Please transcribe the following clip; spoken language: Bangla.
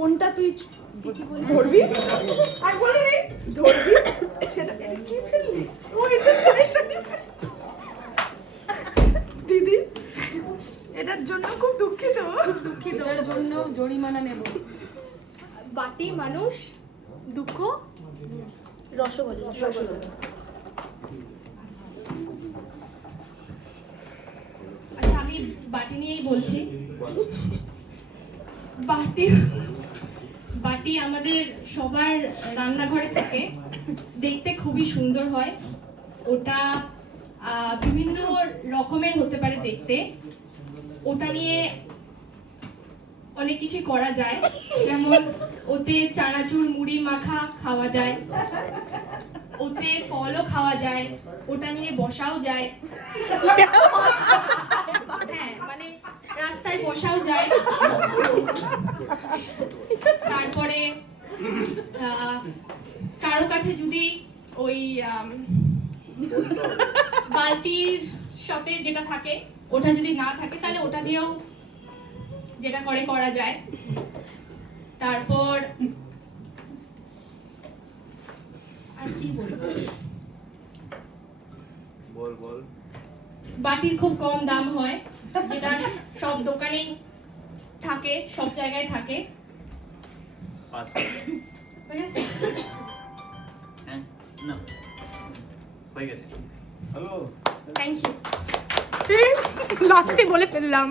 কোনটা তুই ধরবি আর বলে রে ধরবি সেটা কি ফেললি ও এটা দিদি এটার জন্য খুব দুঃখিত এটার জন্য জরিমানা নেব। বাটি মানুষ দুঃখ রসগোল্লা আচ্ছা আমি বাটি নিয়েই বলছি। বাটি বাটি আমাদের সবার রান্নাঘরে থাকে, দেখতে খুবই সুন্দর হয়। ওটা বিভিন্ন রকমের হতে পারে দেখতে। ওটা নিয়ে অনেক কিছু করা যায়, যেমন ওতে চানাচুর মুড়ি মাখা খাওয়া যায়, ওতে ফলও খাওয়া যায়, ওটা নিয়ে বসাও যায়। হ্যাঁ মানে রাস্তায় বসাও যায়। তারপরে কারো কাছে যদি ওই বালতির সাথে যেটা থাকে ওটা যদি না থাকে তাহলে ওটা দিয়েও যেটা করা যায়। তারপর আর কি বলবো, বল বাটির খুব কম দাম হয়, যেটা সব দোকানেই থাকে, সব জায়গায় থাকে। হ্যাঁ না হয়ে গেছে। Hello thank you. লাস্টে বলে ফেললাম।